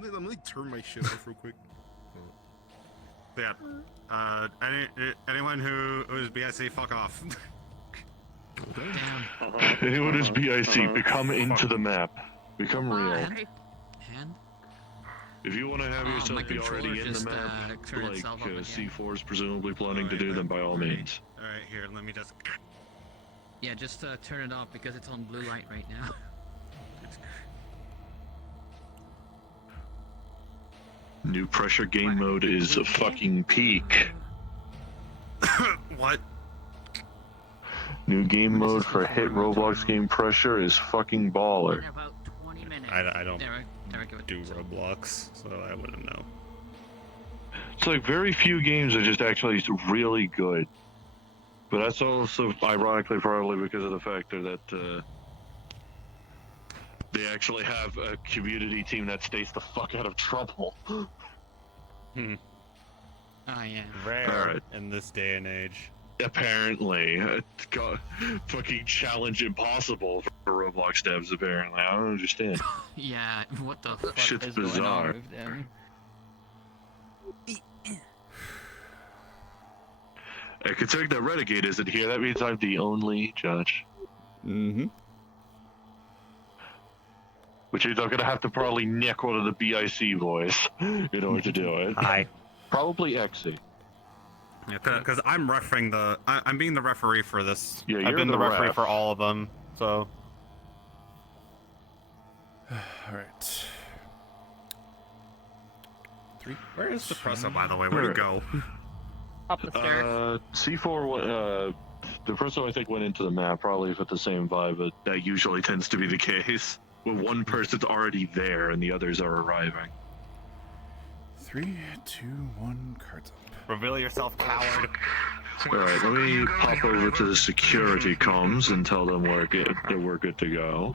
Let me turn my shit off real quick. Yeah. Anyone who is BIC, fuck off. Anyone who's BIC, become into the map. Become real. And If you want to have yourself be already in the map, like C4 is presumably planning to do, then by all means. Alright, here, let me just... yeah, just turn it off because it's on blue light right now. New pressure game mode is a fucking peak. What? New game mode for hit Roblox game pressure is fucking baller. In about 20 minutes. I don't There do Roblox, so I wouldn't know. It's like very few games are just actually really good. But that's also ironically probably because of the factor that they actually have a community team that stays the fuck out of trouble. Oh yeah. Rare in this day and age. Apparently, it's got fucking challenge impossible for Roblox devs. Apparently, I don't understand. Yeah, what the fuck Shit's is bizarre. going on with them? Considering that Renegade isn't here, that means I'm the only judge. Mm-hmm. Which means I'm gonna have to probably nick one of the BIC boys in order to do it. Hi. Probably Exy. Yeah, because I'm refereeing the... I'm being the referee for this. Yeah, I've been you're the the referee ref. for all of them, so... Alright. 3. Where is the presser, by the way? Where'd he go? Up the stairs. C4, the first one I think went into the map, probably with the same vibe, but that usually tends to be the case. When one person's already there and the others are arriving. 3, 2, 1, cards up. Reveal yourself, coward. Alright, let me pop over to the security comms and tell them we're good to go.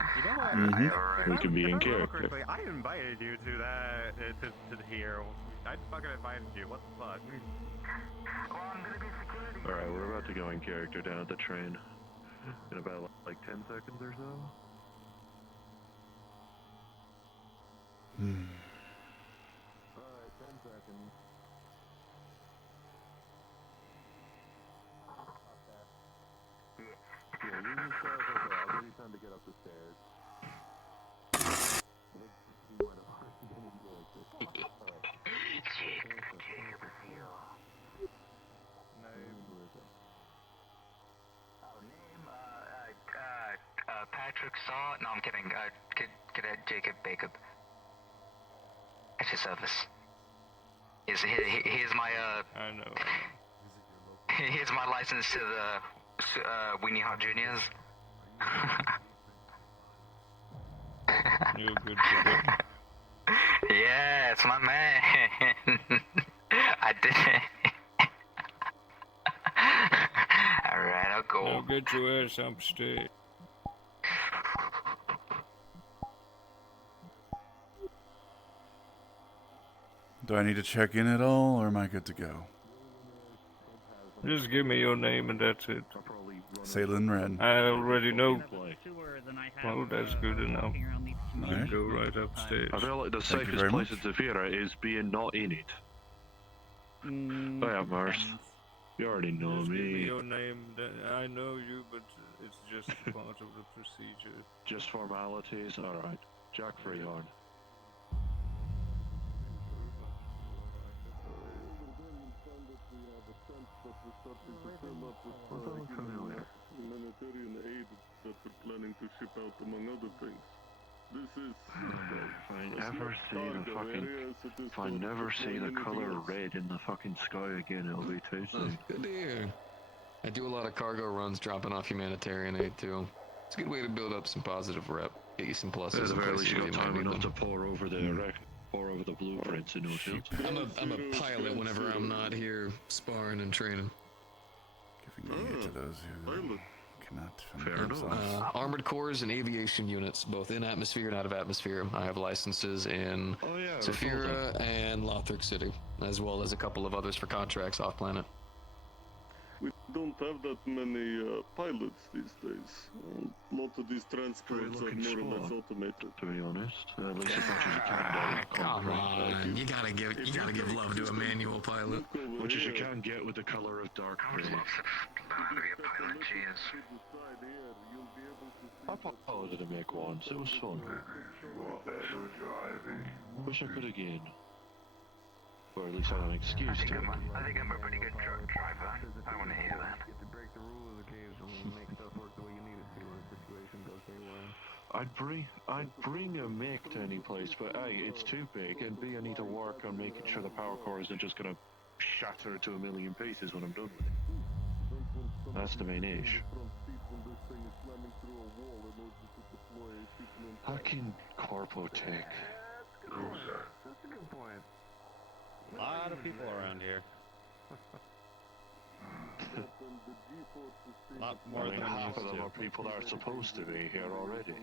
You know what? We can be in character. Quickly, I invited you to that, to here. I fucking invited you. What the fuck? Alright, we're about to go in character down at the train. In about like 10 seconds or so. Alright, 10 seconds. Yeah, you yourself, okay, I'll give you time to get up the stairs. Patrick Saw. No, I'm kidding. Cadet Jacob Bacob. At your service. Here's my I know. here's my license to the Weenie Hot Juniors. You're good to go. Yeah, it's my man. I did it. Alright, I'll go. Now get your ass upstate. Do I need to check in at all, or am I good to go? Just give me your name and that's it. Salen Ren. I already know. Well, Oh, that's good enough. Alright. Go right upstairs. I feel like the Thank you safest very place much. in Zafira is being not in it. Oh yeah, Mars. You already know Just give me me. your name. I know you, but it's just part of the procedure. Just formalities? Alright. Jack Freehorn. Humanitarian aid that we're planning to ship out, among other things. This is If I never see the color red in the fucking sky again, it'll be too soon. Good to hear. I do a lot of cargo runs dropping off humanitarian aid too. It's a good way to build up some positive rep, get you some pluses. There's in very places least where you you got might time need enough to them. pour over the blueprints in no fields. I'm a pilot whenever I'm not here sparring and training. Giving aid to those who cannot defend Fair enough. themselves. Armored cores and aviation units, both in atmosphere and out of atmosphere. I have licenses in Oh yeah, Zafira and Lothric City, as well as a couple of others for contracts off planet. don't have that many pilots these days. A lot of these transports are looking more or less spot. automated. To be honest, at least as much as you can. Come on, you gotta give love to a manual pilot. Much as you can get with the color of dark I would gray. love to be a pilot, cheers. I piloted a Mac once. It was fun. Wish I could again. Or at least have an excuse I think to. I'm a pretty good truck driver. I want to hear that. I'd bring a Mac to any place, but A, it's too big, and B, I need to work on making sure the power core isn't just gonna shatter to a million pieces when I'm done with it. That's the main issue. Fucking corpo tech. That's a good point. A lot of people around here. A lot more than half of used them to. are people that are supposed to be here already.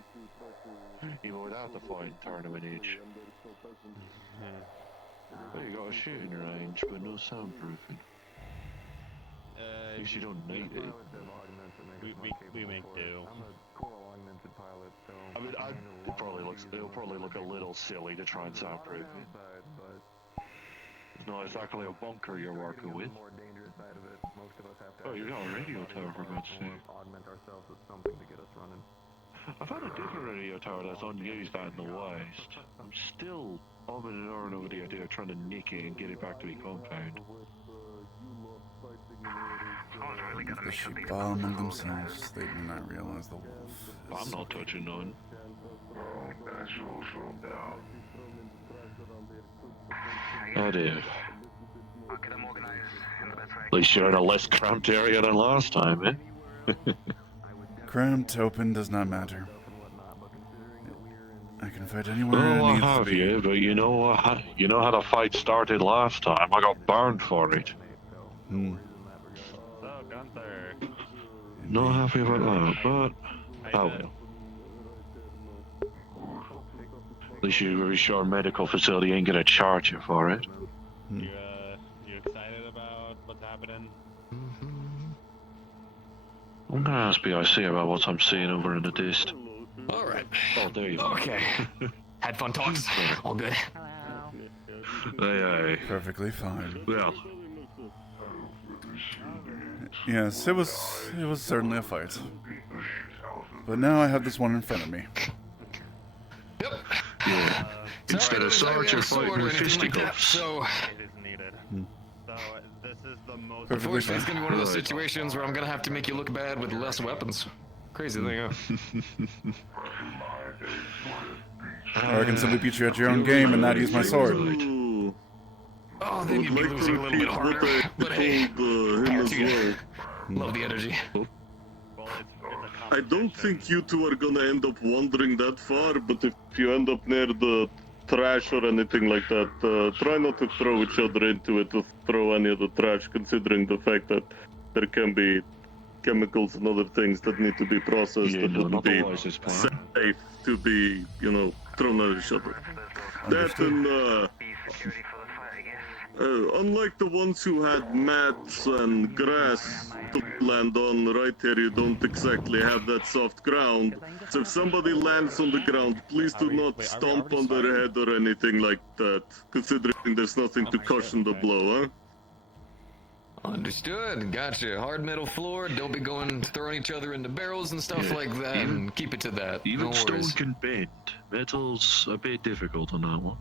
Even without the fine tournament age. Well, you got a shooting range, but no soundproofing. At least you don't need it. We make do. I'm a coral augmented pilot, so I mean, it'll probably look a little silly to try and soundproof it. It's not exactly a bunker you're working with. more dangerous side of it. Most of us have to Oh, you got a radio tower for God's sake. augment ourselves with something to get us running. I've had a different radio tower that's unused out in the west. I'm still umming and ahhing over the idea of trying to nick it and get it back to the compound. Someone's really got to The make sure sheep all among themselves, they do not realize the wolf. I'm not touching none. I did. I'll get them organized in the best way. At least you're in a less cramped area than last time, eh? Cramped, open, does not matter. I can fight anywhere Oh, I I need to have be. you, but you know how the fight started last time. I got burned for it. Hmm. So, Gunther. Not happy about that, but How oh you been? well. At least you're sure medical facility ain't gonna charge you for it. You excited about what's happening? I'm gonna ask BIC about what I'm seeing over in the dist. All right. Oh, there you go. Okay. Had fun talks. All good. Hello. Hey, Perfectly fine. well, Yes, it was certainly a fight. But now I have this one in front of me. Yep. yeah. Instead of swords, you're fighting with fisticuffs. So, It is needed. So, this is the most... Perfectly unfortunately, it's fine. gonna be one of those situations where I'm gonna have to make you look bad with less weapons. Crazy thing, huh? Or I can simply beat you at your own game and not use my sword. Ooh, Oh, I then would you'd be like to losing a little bit repeat what harder. I But hey, told him power as to you. well. Love the energy. Well, it's a I don't competition. think you two are gonna end up wandering that far, but if you end up near the trash or anything like that, try not to throw each other into it or throw any of the trash, considering the fact that there can be chemicals and other things that need to be processed Yeah, that no, wouldn't not the be wisest plan. safe to be, thrown at each other. That and, Be security for the fight, I guess. unlike the ones who had mats and grass to land on, right here you don't exactly have that soft ground. So if somebody lands on the ground, please do not stomp on their head or anything like that, considering there's nothing to cushion the blow, huh? Understood. Gotcha. Hard metal floor. Don't be throwing each other into barrels and stuff Yeah. like that. And keep it to that. Even No stone worries. can bend. Metal's a bit difficult on that one.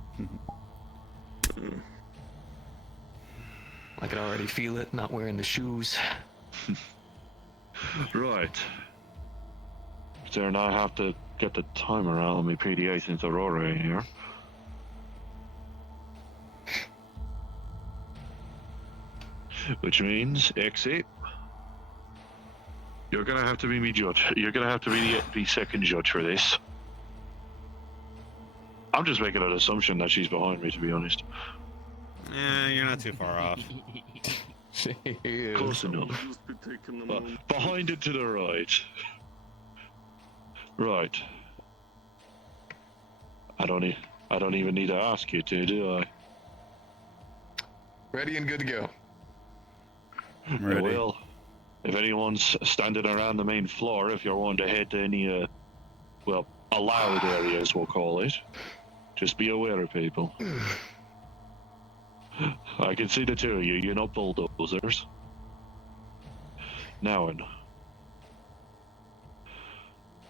I can already feel it. Not wearing the shoes. Right. So now I have to get the timer out on my PDA since Aurora ain't here. Which means, exit. You're gonna have to be me judge. You're gonna have to be the second judge for this. I'm just making an assumption that she's behind me, to be honest. You're not too far off. She is. Close enough. Just be taking a But moment. behind and to the right. Right. I don't even need to ask you to, do I? Ready and good to go. Ready. Well, If anyone's standing around the main floor, if you're wanting to head to any, well, allowed areas, we'll call it, just be aware of people. I can see the two of you. You're not bulldozers. Now in.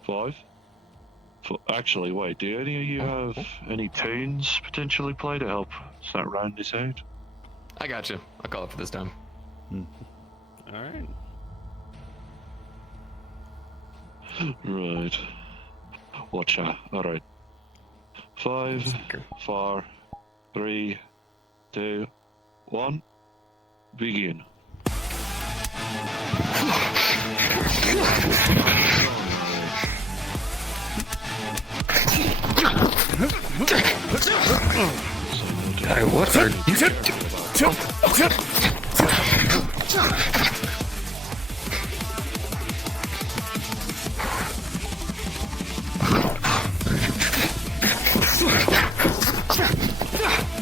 5. Actually, wait. Do any of you have any tunes potentially play to help start round this out? I got you. I'll call it for this time. All right. Right. Watch out. Alright. 5, 4, 3, 2, 1. Begin. Hey, what are you?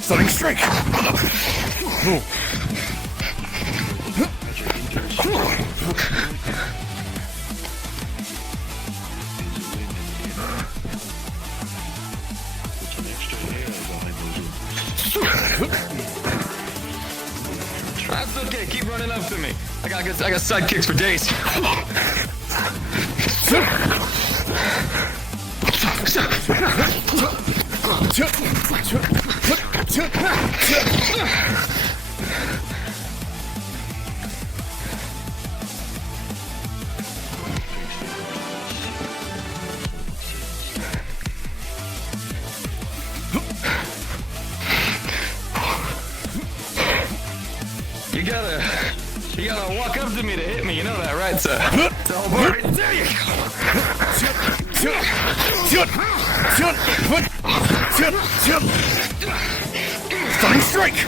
Stunning strike! That's okay. Keep running up to me. I got sidekicks for days. You gotta walk up to me to hit me. You know that, right, sir? There you go. Stunning strike!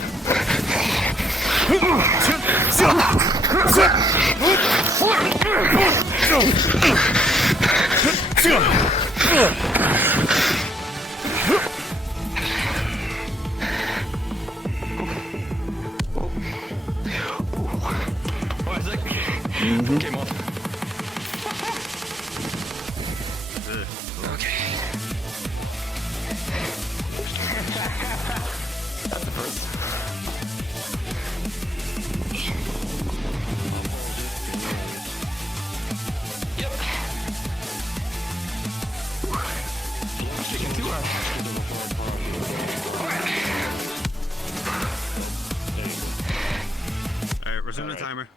Came off. Okay. That's the first. Yep. Taking too hard. Alright, resume the timer.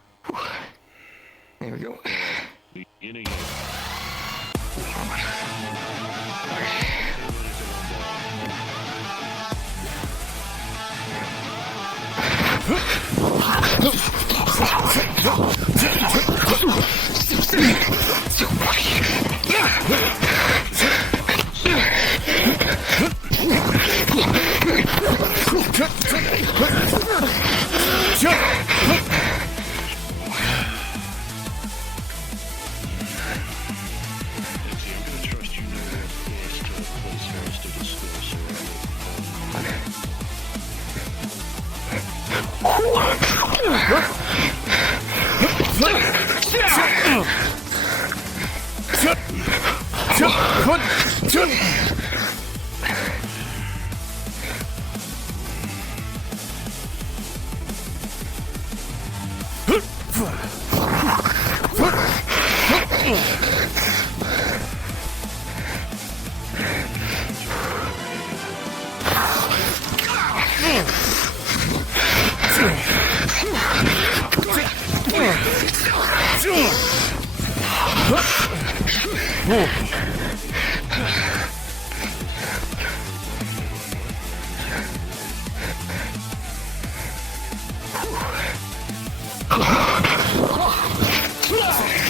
There we go. Beginning.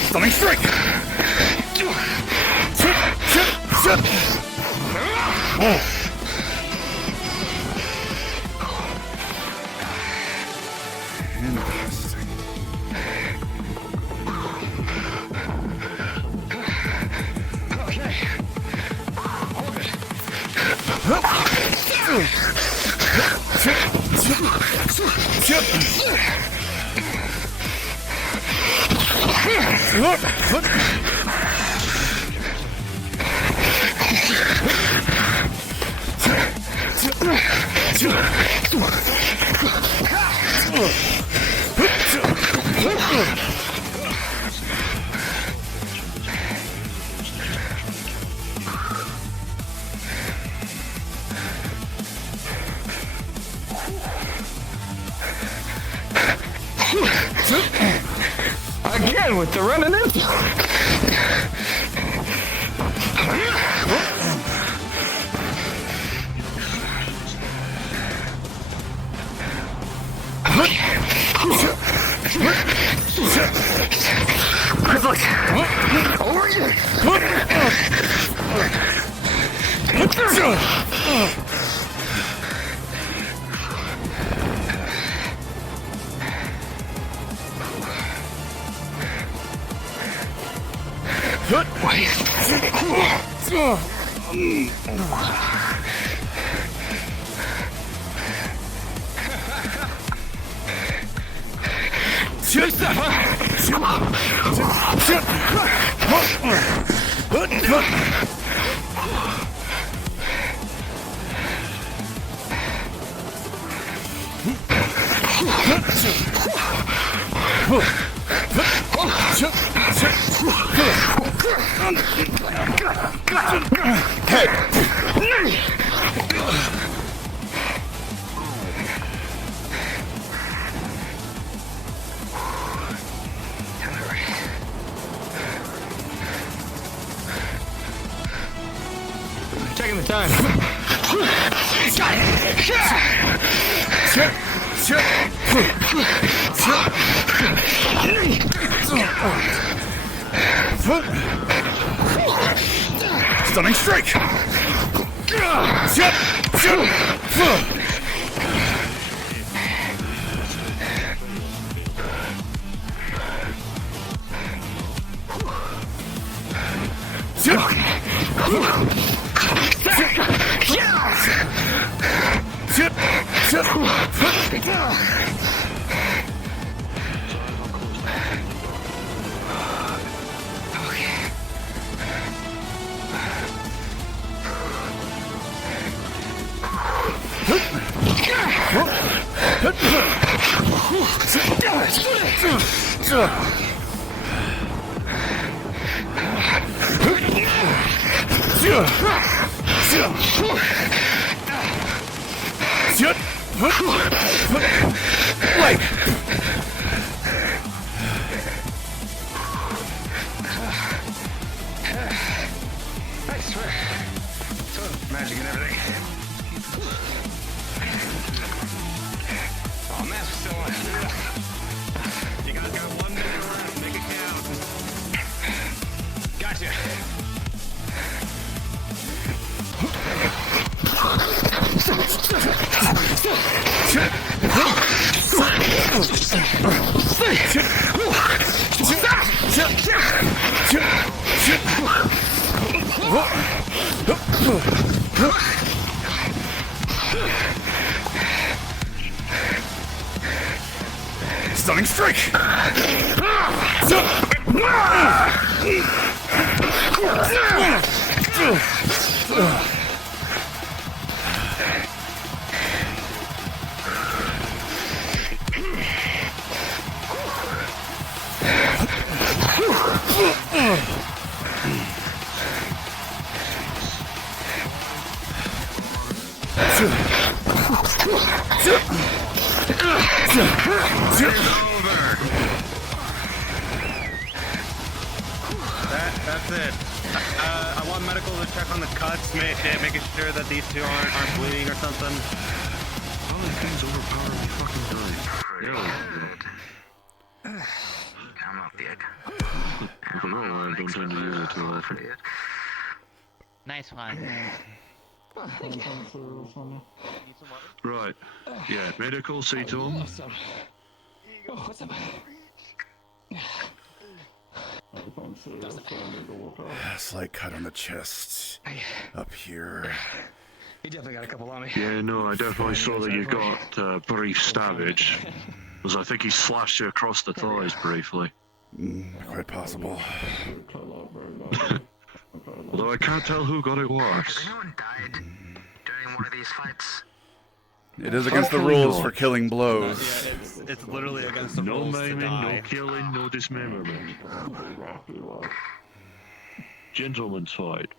Stunning strike! Interesting. Okay. Hold it. Again with the running in. Over here. Taking the time. Stunning strike! Leg! I swear. So magic and everything. Oh, mask still on. You guys got 1 minute left. Make it count. Gotcha. Stunning strike! That's it. I want medical to check on the cuts, making sure that these two aren't bleeding or something. All these things overpower me fucking time. I'm off the egg. If I roll, I don't tend to use it too often. Nice one. Right. Yeah, medical, see to him. What's up? Slight cut on the chest. Up here. He definitely got a couple on me. Yeah, no, I definitely saw that you got brief stabbage. Because I think he slashed you across the thighs briefly. Quite possible. Although I can't tell who got it worse. Has anyone died during one of these fights? It is against the rules for killing Yeah, blows. it's literally against the No rules to maiming, die. no killing, no dismemberment. Gentleman's fight.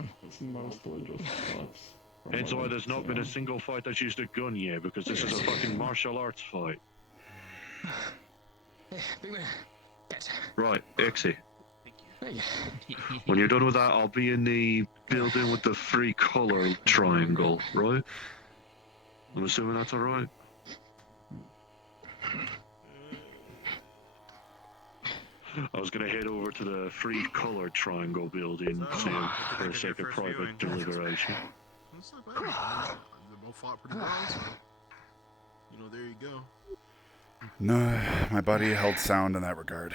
Hence why there's not been a single fight that's used a gun yet, because this is a fucking martial arts fight. Right, Exy. When you're done with that, I'll be in the building with the 3-color triangle, right? I'm assuming that's alright. I was gonna head over to the 3-color triangle building soon for the sake of private deliberation. That's not bad. I mean, they both fought pretty well, so you know, there you go. No, my body held sound in that regard.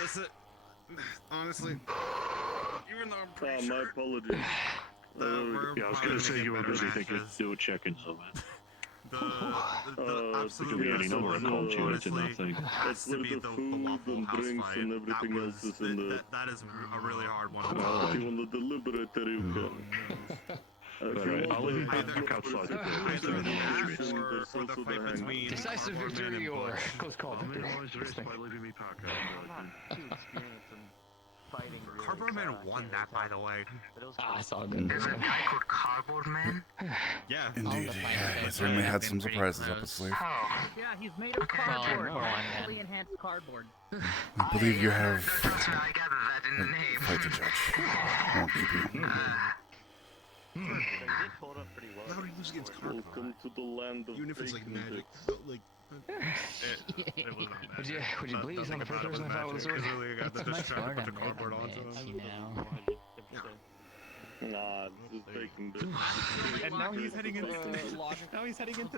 Listen, honestly, even though I'm pretty My sure apologies. Yeah, I was gonna say you were busy thinking do a check-in, so man. There could be any number of comp units in that thing. That's where the food and drinks and everything else is in the... that is a really hard one. If you want to deliberate there, you can. Alright, I'll leave you back outside the building. For the fight between Decisive victory or close call I'll victory. minimize the risk by leaving me pack outside. Cardboard Man won that, by the way. I saw good. There's a guy called Cardboard Man? Yeah. Indeed, I certainly had some surprises up is sleeve. Oh. Yeah, he's made of cardboard. Fully enhanced cardboard. I believe you have Trust me, I gathered that in the a name. fight to judge. I won't keep you. How do you lose against cardboard? Welcome to the land of Even if it's like bacon magic, bits. but, like. Would you believe some of the first person I thought was a sword? It's much harder to make, you know. Nah, this is bacon bits. And now he's heading into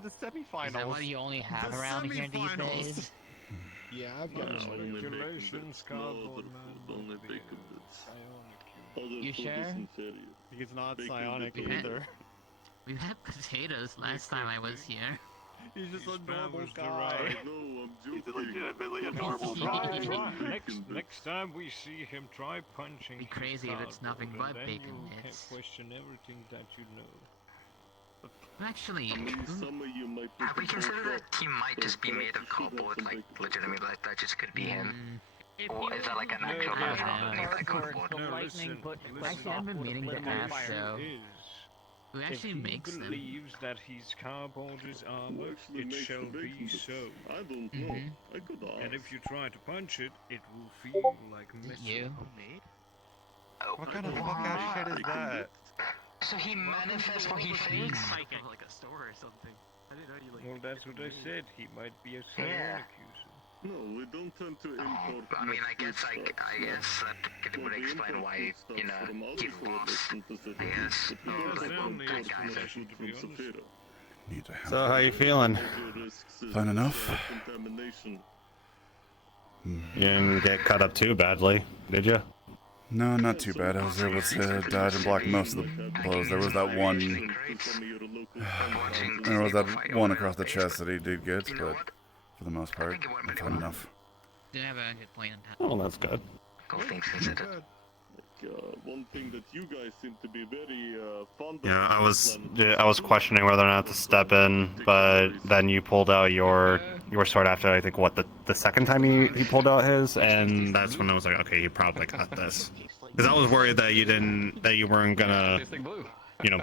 the semifinals. Is that what you only have around here these days? Yeah, I've got No, only bacon Regulations, bits. No cardboard other man, food, only bacon bits. Other You food sure? is inferior. He's not Bacon psionic bits. either. We had potatoes last time I was here. He's just a That normal was the guy. right. No, I'm He's joking. legitimately a normal guy. Next time we see him, try punching. Be crazy if it's nothing but then bacon you can bits. question everything that you know. Actually, Some of you might be Have we considered that he might so just be made of perhaps you should have cardboard, some like bacon. legitimately, like that just could be him? mm, Or is that like an actual No, person no, underneath that cardboard. cardboard? The No, lightning listen, put Actually, I've been meaning to ask, though. Who If actually he makes them? believes that his cardboard is Who armored, actually it makes shall the bacon be bits? so. I don't know. Mhm. I could ask. And if you try to punch it, it will feel like metal. You? Oh, What kind of fuck ass shit is that? so he manifests what he thinks? Like a store or something. I didn't know you Well, that's what I said. He might be a Yeah. psionic user. No, we don't tend to import. I mean, I guess stuff. that would We explain import why, stuff you know, from he other lost. coalition I guess. But we don't Like, import only that stuff guy from that- food from Safira. Need to have So how you feeling? Major risks is, Fine enough. Contamination. You didn't get cut up too badly, did you? No, not too bad. I was able to dodge and block most of the blows. There was that one. There was that one across the chest that he did get, You know but what? for the most part, I'm fine enough. Do have a good point on that. Oh, that's good. Cool things considered. One thing that you guys seem to be very fond of. Yeah, I is was questioning whether or not to step in, but then you pulled out your sword after I think what the second time he pulled out his, and that's when I was like, okay, he probably got this. Because I was worried that you weren't gonna,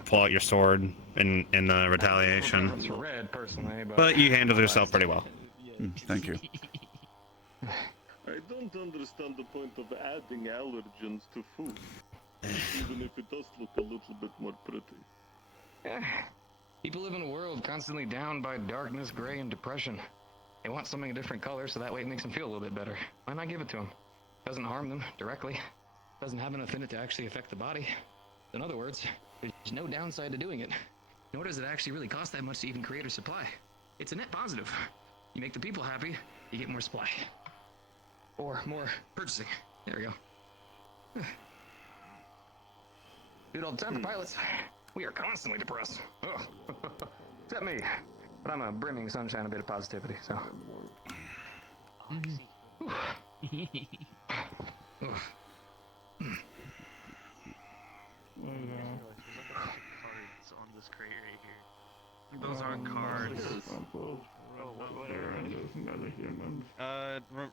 pull out your sword in retaliation. Red, personally, But you handled yourself pretty well. Thank you. I don't understand the point of adding allergens to food, even if it does look a little bit more pretty. People live in a world constantly down by darkness, gray, and depression. They want something a different color so that way it makes them feel a little bit better. Why not give it to them? Doesn't harm them directly. Doesn't have enough in it to actually affect the body. In other words, there's no downside to doing it. Nor does it actually really cost that much to even create or supply. It's a net positive. You make the people happy, you get more supply. Or more purchasing. There we go. Do it all the time for pilots. We are constantly depressed. Ugh. Except me. But I'm a brimming sunshine, a bit of positivity, so. Cards on this crate right here. Those aren't cards.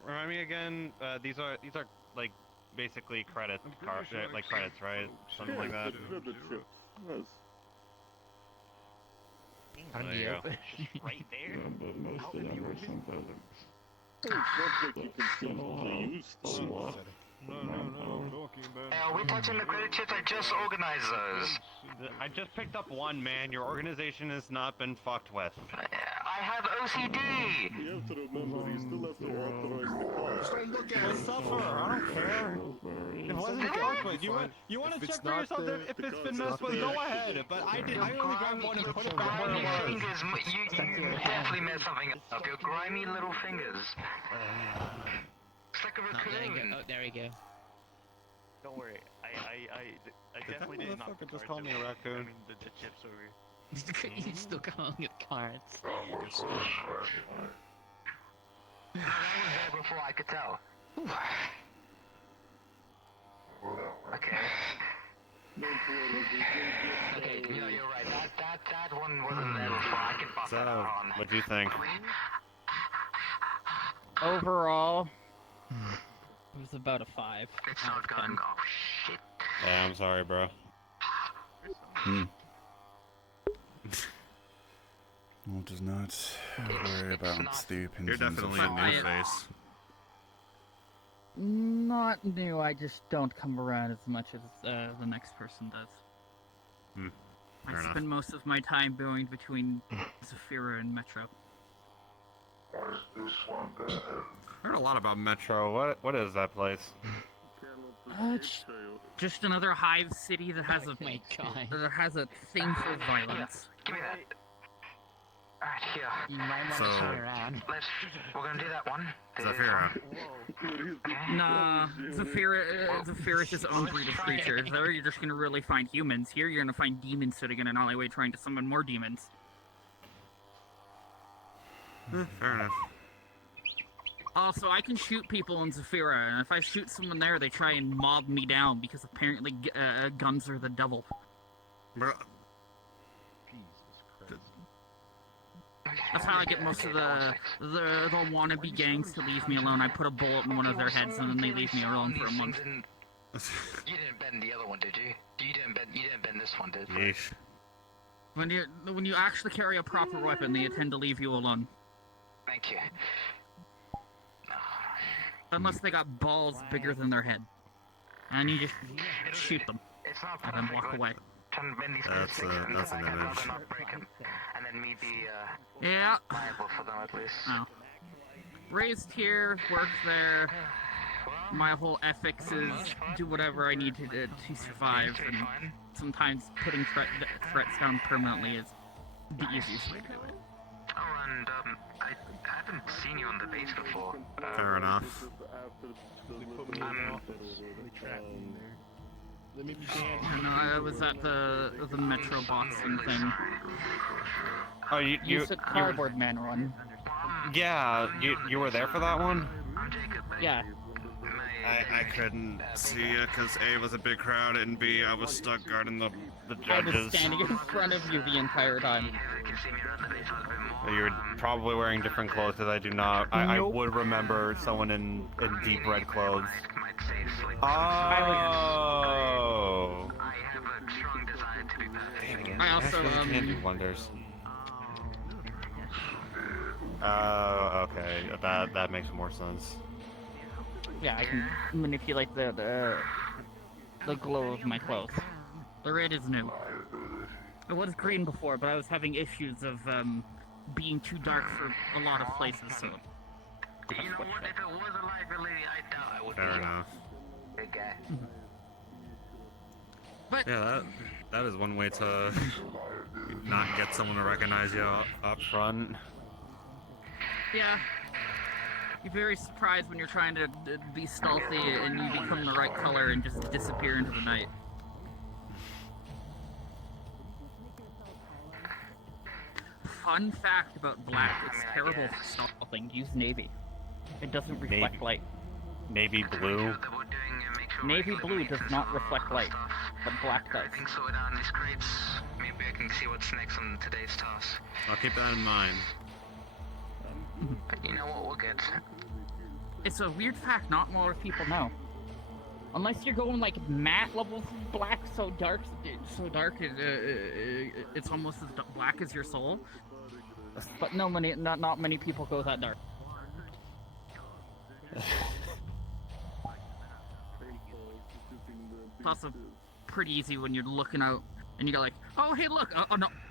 Remind me again. These are like basically credits, like credits, right? Something like that. Credit chips. Yes. There you go. Right there. It's not like you can simply use them. No, I'm talking about. Are we touching the credit chips? I just organized those. I just picked up one, man. Your organization has not been fucked with. I have OCD! You have to remember, you still have to authorize the car. Just don't look at Well, it. suffer. I don't care. It wasn't fucked with. You want to check for yourself if it's been messed with? Go ahead. But I only grabbed one and put it back where it Grimy was. fingers, you definitely messed something up. Your grimy little fingers. It's like a raccoon. Oh, there we go. Don't worry. I definitely did not. Motherfucker just called me a raccoon. I mean the chips over here. You're still calling it cards. I was there before I could tell. Okay. Okay, you're right. That one wasn't there before. I can pop that So, on. what do you think? Overall, it was about a 5. It's out not of going. 10. Oh shit. Yeah, I'm sorry, bro. Well, does not worry about the opinions. You're definitely a new face. Not new, I just don't come around as much as the next person does. Fair I enough. spend most of my time going between Zafira and Metro. Heard a lot about Metro. What is that place? It's just another hive city that has a my God. that has a thing for violence. Give me that. Alright, here. You might want So- to turn around. We're gonna do that one. Zafira. Nah, Zafira is his own breed of creatures. There you're just gonna really find humans. Here you're gonna find demons sitting in an alleyway trying to summon more demons. Fair enough. Also, I can shoot people in Zafira, and if I shoot someone there, they try and mob me down because apparently guns are the devil. Bro, That's how I get most of the wannabe gangs to leave me alone. I put a bullet in one of their heads, and then they leave me alone for a month. You didn't bend the other one, did you? You didn't bend this one, did you? yeesh. When you actually carry a proper weapon, they tend to leave you alone. Thank you. Unless they got balls bigger than their head. And you just shoot them, It's not and then walk away. Trying to bend these That's sticks, and an I'd rather image. not break 'em. And then me be Yeah. liable for them at least. Oh. Raised here, worked there. My whole ethics is do whatever I need to do to survive, and sometimes putting threats down permanently is the easiest way to do it. Oh, and I haven't seen you on the base before. Fair enough. Let me be And I was at the Metro boxing thing. Oh, you said Cardboard Man run. yeah, you were there for that one? Yeah. I couldn't see it because A was a big crowd and B I was stuck guarding the I was judges. standing in front of you the entire time. You were probably wearing different clothes because I do not. I Nope. would remember someone in deep red clothes. Oh. I also, can do wonders. Okay, that makes more sense. Yeah, I can manipulate the glow of my clothes. The red is new. It was green before, but I was having issues of being too dark for a lot of places, so. You know what? If it was a liability, I doubt I would Fair be enough. a big guy. But Yeah, that is one way to not get someone to recognize you up front. yeah, you're very surprised when you're trying to be stealthy and you become the right color and just disappear into the night. Fun fact about black, it's terrible for stealthing. Use navy. It doesn't reflect Navy. light. Maybe blue. That we're doing Navy blue does not reflect light, but black does. I can sort out these crates. Maybe I can see what's next on today's task. I'll keep that in mind. You know what we'll get? It's a weird fact not a lot of people know. Unless you're going like matte levels of black, so dark, it's almost as black as your soul. But not many people go that dark. It's also pretty easy when you're looking out and you go like, oh hey look, a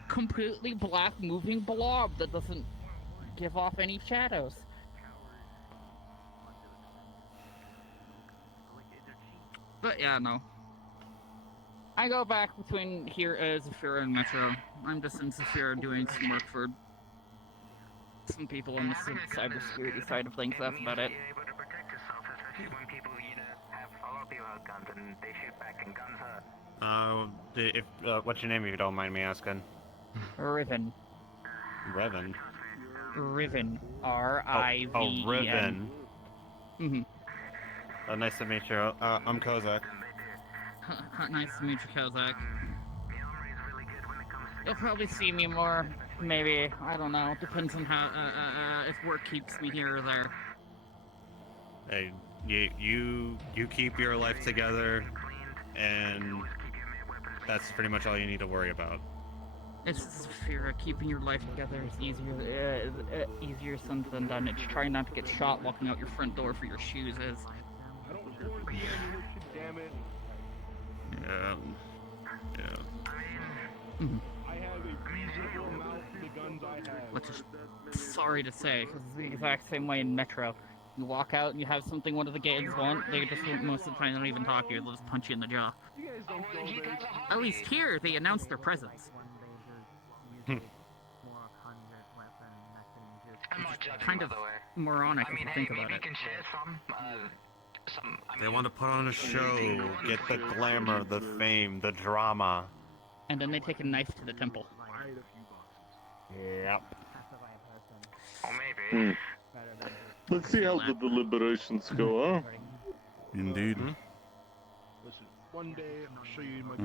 completely black moving blob that doesn't give off any shadows. But yeah, no. I go back between here Zafira and Metro. I'm just in Zafira doing some work for some people on the cybersecurity side of things. That's about it. Able to protect yourself, especially when people, have a lot of people have guns and they shoot back and guns hurt. What's your name if you don't mind me asking? Riven. Revan. Riven. R-I-V-E-N. Oh, Riven. Mm-hmm. Nice to meet you. I'm Kozak. Nice to meet you, Kozak. You'll probably see me more, maybe. I don't know. Depends on how, if work keeps me here or there. Hey, you keep your life together, and that's pretty much all you need to worry about. It's fear. Keeping your life together is easier said than done. It's trying not to get shot walking out your front door for your shoes is. Damn it. Yeah. Mm-hmm. I have a reasonable amount of the guns I have. Which is sorry to say, because it's the exact same way in Metro. You walk out and you have something one of the gangs want, they just most of the time they don't even talk to you, they'll just punch you in the jaw. You guys don't go there. At least here, they announce their presence. I'm not judging, Kind of by the way. moronic I if mean, you hey, think about maybe it. you can share some. They want to put on a show, get the glamour, the fame, the drama. And then they take a knife to the temple. Yep. Or maybe. Let's see how the deliberations go, huh? Indeed. Listen, one day I'll show you my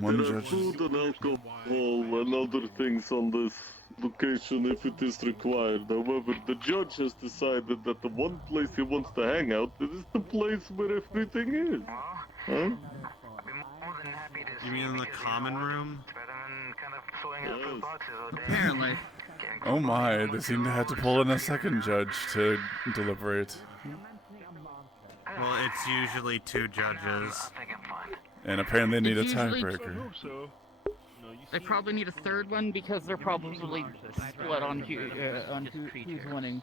One There are judge. food and alcohol and other things on this location if it is required. However, the judge has decided that the one place he wants to hang out is the place where everything is. Huh? I'd be more than happy to You mean in the common room? It's better than kind of throwing out food boxes all day. Apparently. Oh my, they seem to have to pull in a second judge to deliberate. Well, it's usually two judges. I think I'm fine. And apparently they need a It's usually- tiebreaker. So, They probably need a third one because they're probably split on who's winning.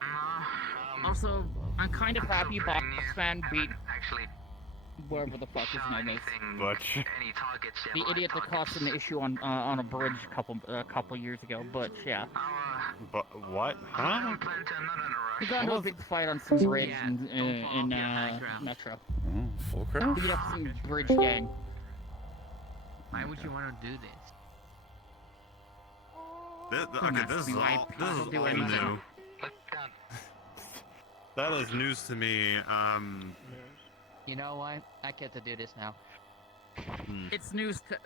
Also, I'm kind of happy Box fan beat Actually, wherever the fuck his name is. Butch. any targets yet. The idiot that caused an issue on a bridge a couple years ago. But yeah, But what? Huh? Plan to another he got into a big fight on some bridge in Metro. Oh, full crash? Beat up some bridge gang. Why would you want to do this? Okay, this is all new. That is news to me. You know what? I get to do this now. It's news to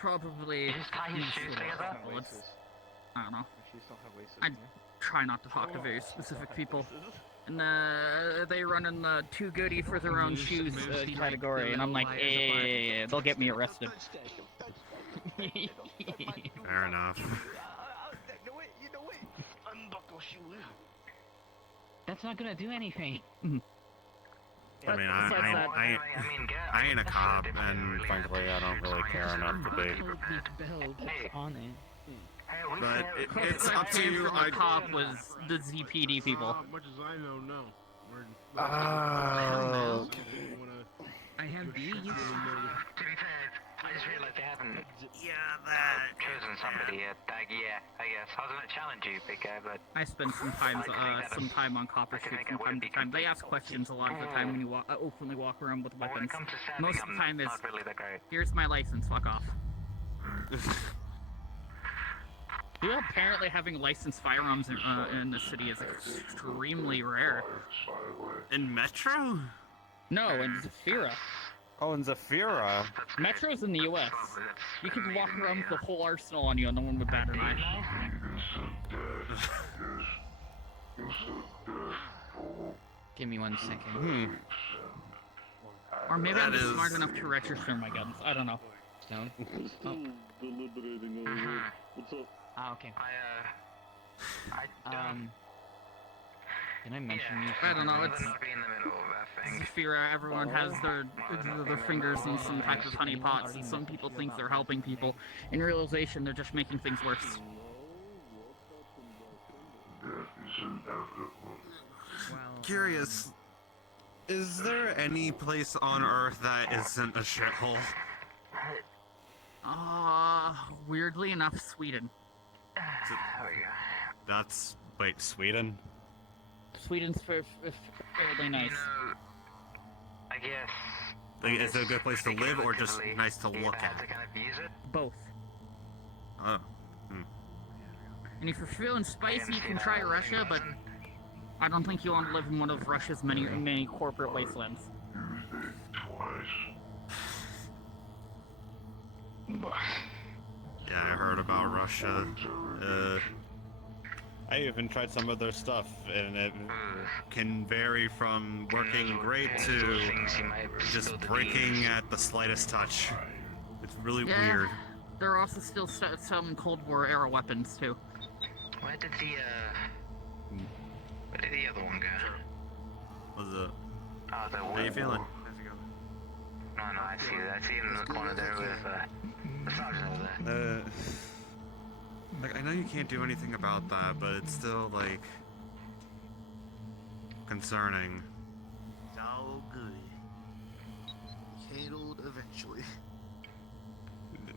probably. News to I don't know. I try not to talk to very specific people. And they run in the too goody for their own shoes category, and I'm like, they'll get me arrested. Fair enough. That's not gonna do anything. I mean, I ain't a cop, and frankly, I don't really care enough to be. On it. But it's up to you. The cop was the ZPD people. as much as I know, no. Oh. I have B. To be fair, I just realized they haven't chosen somebody yet. Yeah, I guess. I was gonna challenge you, big guy, but I spent some time on Copper Street from time to time. They ask questions a lot of the time when you openly walk around with when it weapons. comes to standing, Most of the time I'm is, not really that great. here's my license, fuck off. Yeah, apparently having licensed firearms in the city is extremely rare. In Metro? No, in Zafira. Oh, and Zafira. Metro's in the U.S. You could walk around with the whole arsenal on you and no one would bat an eye. Give me 1 second. Or maybe I'm just smart enough to register my guns. I don't know. Stone? Deliberating over here. What's up? Oh, okay. I Can I mention you? I don't know, it's... be in the middle of that thing. Zafira, everyone has their fingers in some type of honey pots, and some people think they're helping people. In realization, they're just making things worse. Curious, is there any place on Earth that isn't a shithole? Weirdly enough, Sweden. That's... wait, Sweden? Sweden's fairly nice. I guess. Like, is it a good place to live or just nice to look at? Both. Oh. And if you're feeling spicy, you can try Russia, but I don't think you want to live in one of Russia's many corporate wastelands. Yeah, I heard about Russia. I even tried some of their stuff, and it can vary from working great to just breaking at the slightest touch. It's really weird. There are also still some Cold War era weapons too. Where did the other one go? What's up? Oh, the How you feeling? No, I see that. I see him in the corner there with the sergeant over there. Like, I know you can't do anything about that, but it's still, like, concerning. It's all good. Handled eventually.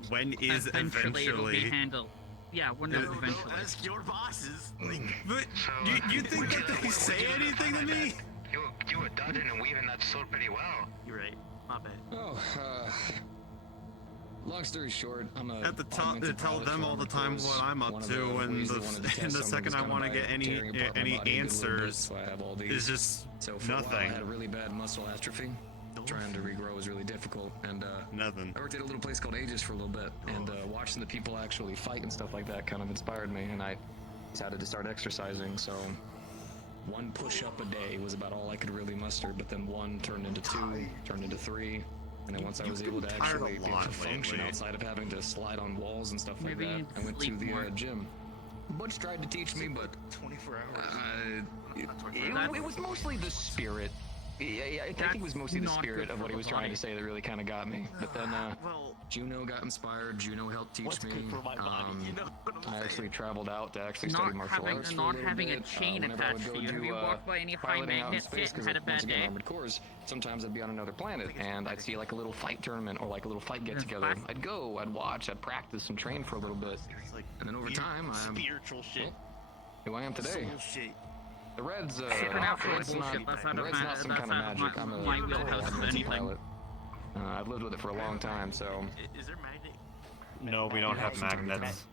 When is Eventually it'll be handled. Yeah, when is eventually? Ask your bosses. But you think that they say anything to me? You were dodging and weaving that sword pretty well. You're right. My bad. Oh, long story short, I'm a... Have to tell them all the time what I'm up to, and the second I want to get any answers, is just nothing. I had a really bad muscle atrophy. Trying to regrow was really difficult, and nothing. I worked at a little place called Aegis for a little bit, and watching the people actually fight and stuff like that kind of inspired me, and I decided to start exercising. So 1 push-up a day was about all I could really muster, but then 1 turned into 2, turned into 3. And then once I was able to actually be able to function outside of having to slide on walls and stuff like that, I went to the gym. Butch tried to teach me, but 24 hours. it was mostly the spirit. Yeah, I think it was mostly the spirit of what he was trying to say that really kind of got me. But then Juno got inspired. Juno helped teach me. I actually traveled out to actually study martial arts. Not having a chain attached to you. Have you walked by any high magnet pit and had a bad day? Armored cores, sometimes I'd be on another planet and I'd see like a little fight tournament or like a little fight get together. I'd go, I'd watch, I'd practice and train for a little bit, and then over time I'm spiritual shit. Who I am today. The Red's supernatural Red's bullshit. not some kind of magic. I'm a pilot. I've lived with it for a long time, so. Is there magnet? No, we don't have magnets.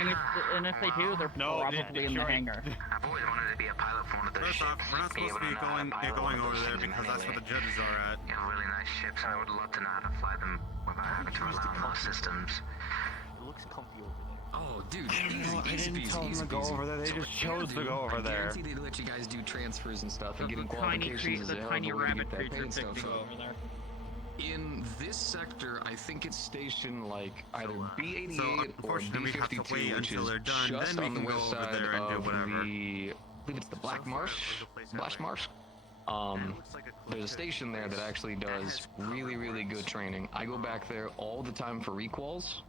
And if they do, they're probably in the hangar. I've always wanted to be a pilot for one of those First ships. off, we're not supposed to be going over there because that's where the judges are at. You know, really nice ships. I would love to know how to fly them without having to rely on those systems. It looks comfy over there. Oh, dude, I didn't tell them to go over there. They just chose to go over there. I guarantee they let you guys do transfers and stuff and getting qualifications. The tiny rabbit creature picked to go over there. In this sector, I think it's stationed like either B-88 So or unfortunately, we have to B-52, wait which until is they're done. just Then we on can the go west over side there and do of whatever. I believe it's the Black Marsh. Black Marsh. There's a station there that actually does really good training. I go back there all the time for requals.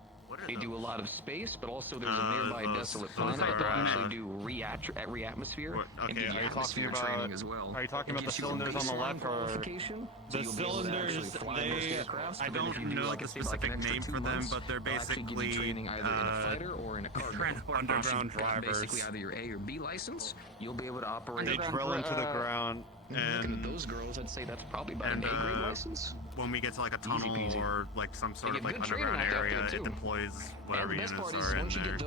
They do a lot of space, but also there's a nearby desolate planet that actually do re-atmosphere and do the atmosphere training as well. Are you talking about the cylinders on the left, or the cylinders? I don't know the specific name for them, but they're basically underground drivers. Basically, either your A or B license, you'll be able to operate. They drill into the ground. And those girls, I'd say that's probably about an A-grade license. When we get to like a tunnel or like some sort of like underground area, it deploys whatever units are in there. It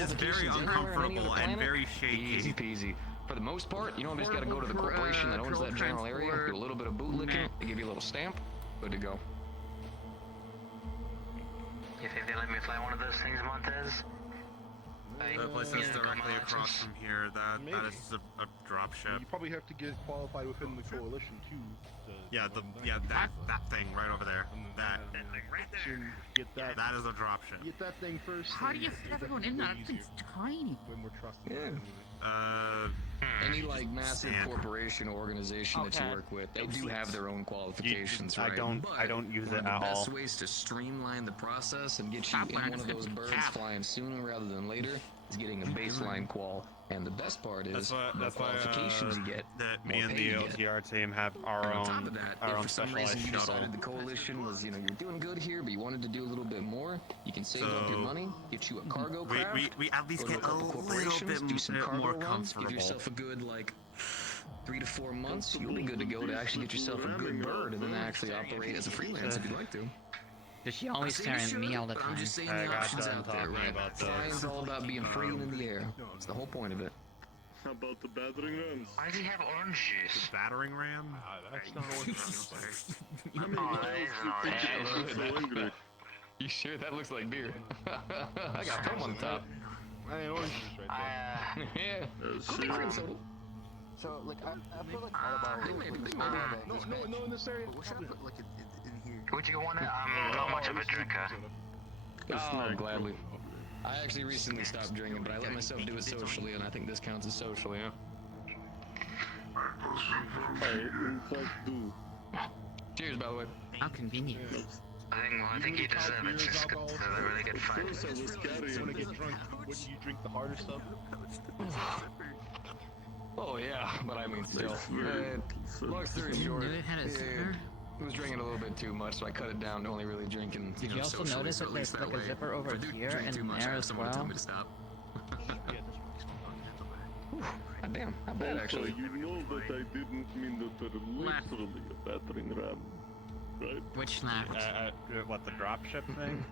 is very uncomfortable and very shaky. Easy peasy. For the most part, you don't just gotta go to the corporation that owns that general area, do a little bit of bootlicking, they give you a little stamp, Good to go. You think they let me fly one of those things, Montez? The place is directly across from here. That is a drop ship. You probably have to get qualified within the coalition too. Yeah, that thing right over there. That Get that. that is a drop ship. Get that thing first. How do you fit everyone in that? That thing's tiny. When we're trusting. Any like massive corporation or organization that you work with, they do have their own qualifications, right? I don't use it at One of the all. best ways to streamline the process and get you in one of those birds flying sooner rather than later is getting a baseline qual. And the best part is the qualifications you get. That me and the OTR team have our On top own of that, our if own for some specialized reason you shuttle. decided the coalition was, you're doing good here, but you wanted to do a little bit more, you can save up your money, get you a cargo craft, we at least go to get a couple little corporations, bit do some cargo more runs, comfortable. give yourself a good 3 to 4 months, you'll be good to go to actually get yourself a good bird and then actually operate as a freelance if you'd like to. Does she always stare at me all the time? I'm just saying I the got options done out there, talking right? about this. Flying's all about being free and in the air. It's the whole point of it. How about the battering rams? Why does he have orange juice? Battering ram? That's not orange juice. I mean, Oh, that is an orange juice. I'm so angry. You sure? That looks like beer. I got foam on top. I ain't orange juice right there. Yeah. Could be cream soda. So, like, I feel like all about No, in this area. what should I put, like, in here? Would you want it? I'm not much of a drinker. Oh, gladly. I actually recently stopped drinking, but I let myself do it socially, and I think this counts as social, yeah? I, in fact, do. Cheers, by the way. How convenient. I think you deserve it. It's a really good fight. First I was When I carrying. get drunk, wouldn't you drink the harder stuff? Oh, yeah, but I mean, still. Long story You short, knew it had a zipper? I was drinking a little bit too much, so I cut it down to only really drinking. Did you also socially, notice so that at least there's like that a way, zipper over if I do here drink and too much, I there have as someone to tell well? me to stop. God damn, not bad Also, actually. you know that I didn't mean that they're literally a battering ram, right? Which snapped? What, the drop ship thing?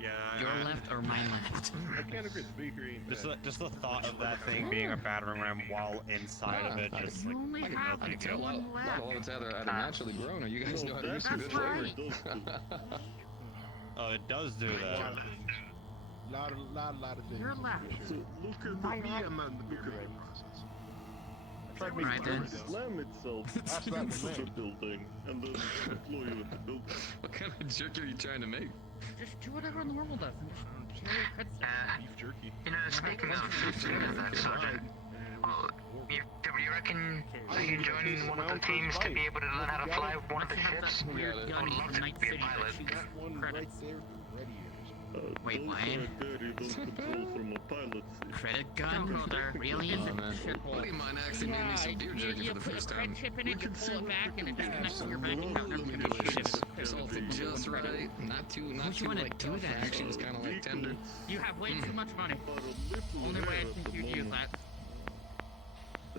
Yeah. Your left or my left? I can't agree. The bakery ain't bad. Just the thought of that thing being a battering ram while inside of it, just You like only have I can tell one not left. all of it's either naturally grown, or you guys know how to use some good flavor. oh, it does do that. Lot of things. You're left. So look at My me, left. I'm not You're the right process. I tried making Right then. burgers. slam itself That's not into the the thing. building and then deploy you in the building. What kind of jerk are you trying to make? Just do whatever normal does. And just tear your head Beef jerky. You know, speaking of that, Sergeant, well, do you reckon I can join one of the teams to be able to learn how to fly one of the ships? weird Yeah, gun I'd love from to Night be a City that pilot. shoots That one right credits. there, radiators. Wait, those what? right there you don't control from a pilot seat. Credit Don't gun? go there. Really? Oh, man. A buddy of mine actually made me some deer jerky you for the put first a time. credit chip in it, you pull it back, and it disconnects from your Some bank account. Never really gonna be delicious. shit. Salted just right, not too you like wanna do tough. that? Actually, was kind of like tender. You have way too much money. But a little Only way rare I at think the you'd use moment. that.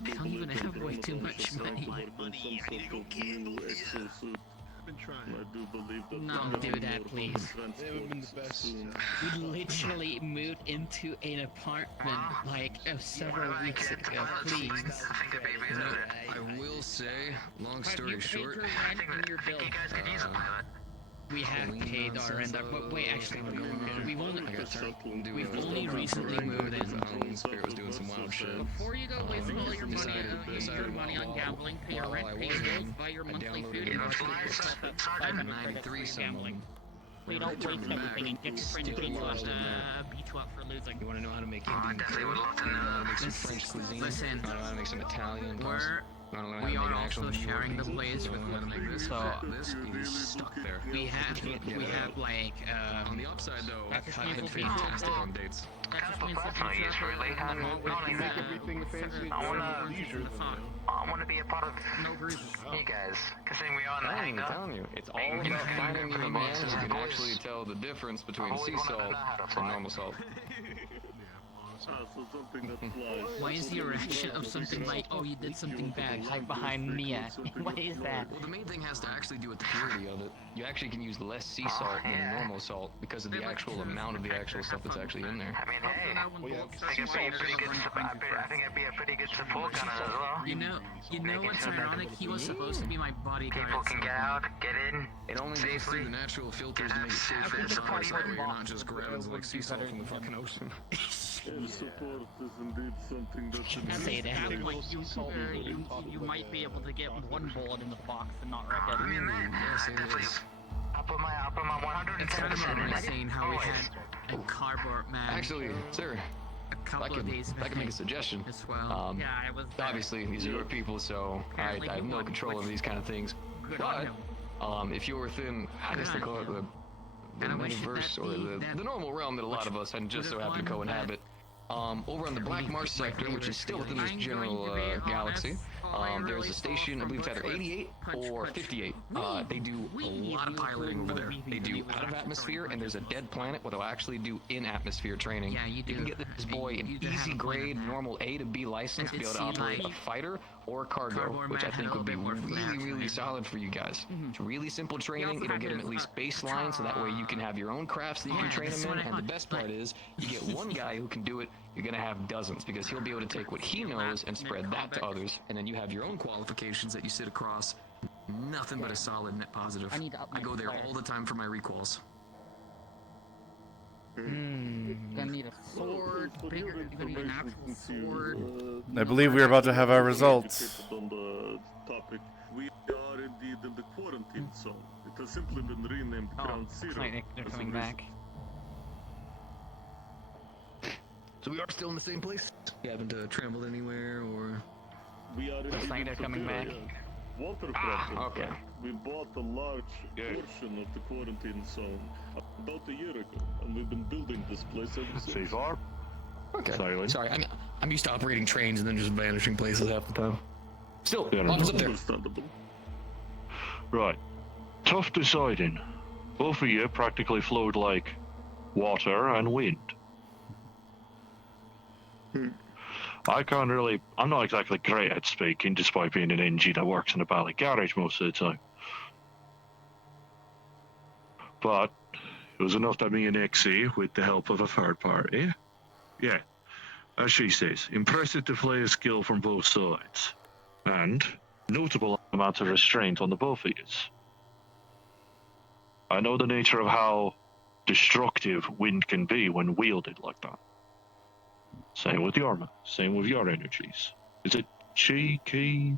I don't even have way too much money. Money, I need to go candle, exosuit. I've been trying. I do believe that No, we're do having that, more please. public They haven't been the transport best. soon. We literally moved into an apartment like several weeks ago. Please. I think it'd be a No, bit I will say, long Have story you paid short, your I rent think and your that bill? you guys could use a pilot. We have paid our rent. But wait, actually, we've only recently moved in. Spirit was doing some wild shit. Before you go waste all your money, Decided on gambling, pay your while rent, I pay was your bills, there, buy your I monthly downloaded food, it and on also Twitter. get yourself that Sergeant, 500 credits for gambling. So you When I don't turned waste back, everything and get your friend to beat you up for losing. You want to know how to make I Indian definitely food? would love to You want to know. make some French cuisine? Listen. You want to know how to make some Italian pasta? We You wanna learn how to are make an actual also New York sharing the pizza? place You with wanna learn how to make this? so This is stuck there. we have like On the upside though, That just I means had we'll be fantastic cool. on dates. That Kind just of a means that personal you use, really. Not only that, Everything fancy. I wanna- leisure. I want to be a part of no bruises. you guys, considering we are in the I'm hangar. telling you, it's all Hey, about finding you a man who can boys. actually tell the difference between I've always sea wanted to salt know how to and fly. normal salt. So something that flies. Why is the erection of something like, oh, you did something bad? Hide behind Mia. What is that? Well, the main thing has to actually do with the purity of it. You actually can use less sea salt than normal salt because of the actual amount of the actual stuff that's actually in there. I mean, hey, I think it'd be a pretty good support gunner as well. You know what's ironic? He was supposed to be my bodyguard. People can get out, get in. It only goes through the natural filters to make it safe for the size, so that way you're not just grabbing like sea salt from the fucking ocean. Air support is indeed something that's I'd say it has You might be able to get one bullet in the box and not wreck it. I mean, man, Yes, it definitely. is. I'll put my It's kind of 110% insane how we had a cardboard man Actually, sir, a couple of days I can make a suggestion. as well. Yeah, I was. Obviously, these are your people, so I have no control over these kind of things. But if you're within, I guess they call it the Metaverse or the normal realm that a lot of us and just so happen to co-inhabit. Over on the Black Mars sector, which is still within this general galaxy, there's a station, I believe it's either 88 or 58. They do a lot of piloting over there. They do out of atmosphere, and there's a dead planet where they'll actually do in-atmosphere training. Yeah, you do. You can get this boy an easy grade, normal A to B license to be able to operate a fighter or a cargo, which I think would be really solid for you guys. It's really simple training. It'll get him at least baseline, so that way you can have your own crafts that you can train him in. And the best part is, you get one guy who can do it, you're gonna have dozens, because he'll be able to take what he knows and spread that to others, and then you have your own qualifications that you sit across. Nothing but a solid net positive. I go there all the time for my requals. Gonna need a sword, bigger, gonna need an actual sword. I believe we're about to have our results. On the topic, we are indeed in the quarantine zone. It has simply been renamed Ground Zero. They're coming back. So we are still in the same place? You haven't traveled anywhere, or? We are Looks like they're coming back. Waterfront. Okay. We bought a large portion of the quarantine zone about a year ago, and we've been building this place ever since. far? Okay. Salen. Sorry, I'm used to operating trains and then just vanishing places half the time. Still, Yeah, no, Bob's up there. Understandable. Right. Tough deciding. Both of you practically flowed like water and wind. I'm not exactly great at speaking, despite being an NG that works in a Bally garage most of the time. But it was enough that me and XC, with the help of a third party, yeah, as she says, impressive display of skill from both sides, and notable amount of restraint on the both of you. I know the nature of how destructive wind can be when wielded like that. Same with your energies. Is it chi, ki?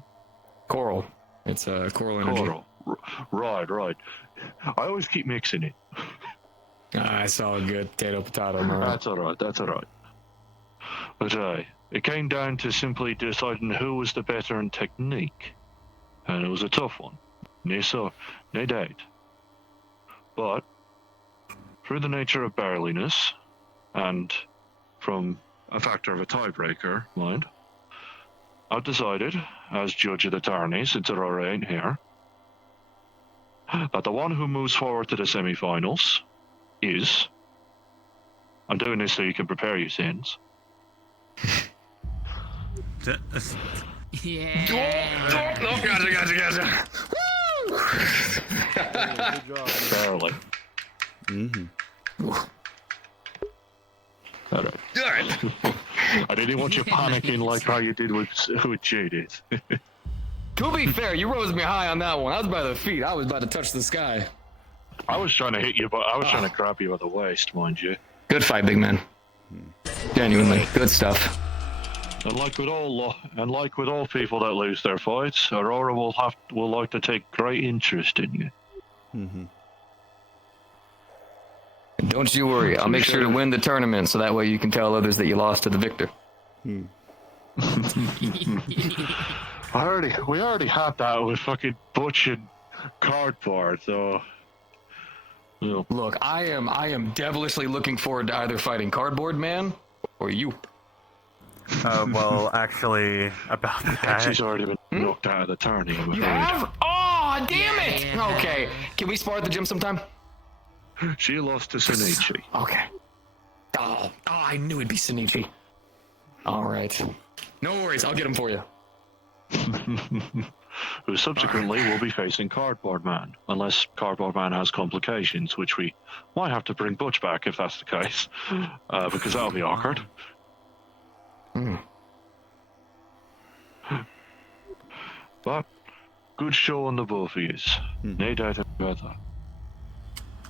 Coral. It's coral energy. Coral. Right. I always keep mixing it. I saw a good potato. That's alright. But it came down to simply deciding who was the better in technique. And it was a tough one. No doubt. But, through the nature of barreliness, and from a factor of a tiebreaker, mind, I've decided, as judge of the tourney, since it already ain't here, that the one who moves forward to the semi-finals is... I'm doing this so you can prepare your sins. Yeah. Gotcha. Good job. Barely. Alright. I didn't want you panicking like how you did with Jaded. To be fair, you rose me high on that one. I was by the feet. I was about to touch the sky. I was trying to hit you, but I was trying to grab you by the waist, mind you. Good fight, big man. Genuinely, good stuff. And like with all people that lose their fights, Aurora will like to take great interest in you. Don't you worry. I'll make sure to win the tournament, so that way you can tell others that you lost to the victor. We already had that with fucking Butch and Cardboard, so. You know. Look, I am devilishly looking forward to either fighting Cardboard Man or you. Well, actually, about that. She's already been knocked out of the tourney. I'm You afraid. have? Oh, damn it! Okay, can we spar at the gym sometime? She lost to Sonichi. Okay. Oh, I knew it'd be Sonichi. All right. No worries, I'll get him for you. Who subsequently will be facing Cardboard Man, unless Cardboard Man has complications, which we might have to bring Butch back if that's the case, because that'll be awkward. But good show on the both of yous. No doubt about that.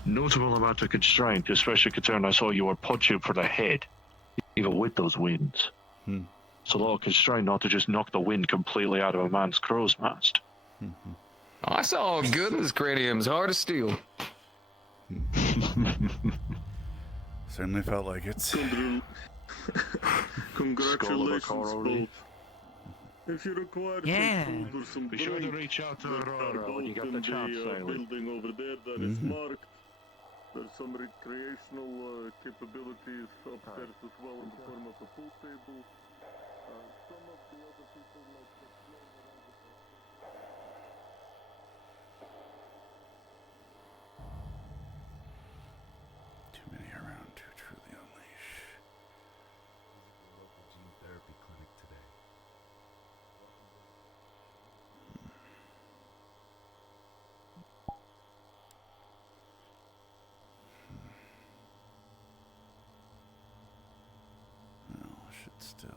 Notable amount of constraint, especially considering I saw you were punching for the head, even with those winds. It's a lot of constraint not to just knock the wind completely out of a man's crow's mast. I saw how good this cranium's hard as steel. Certainly felt like it. Congratulations, both. If you require some food or some Be sure to drink, reach out to there are Aurora when you both got the in chance, the Salen. building over there that is marked. There's some recreational capabilities upstairs as well in the form of a pool table. Some of the other people like to play around with Too many around to truly unleash. Local gene therapy clinic today. Well, I should still.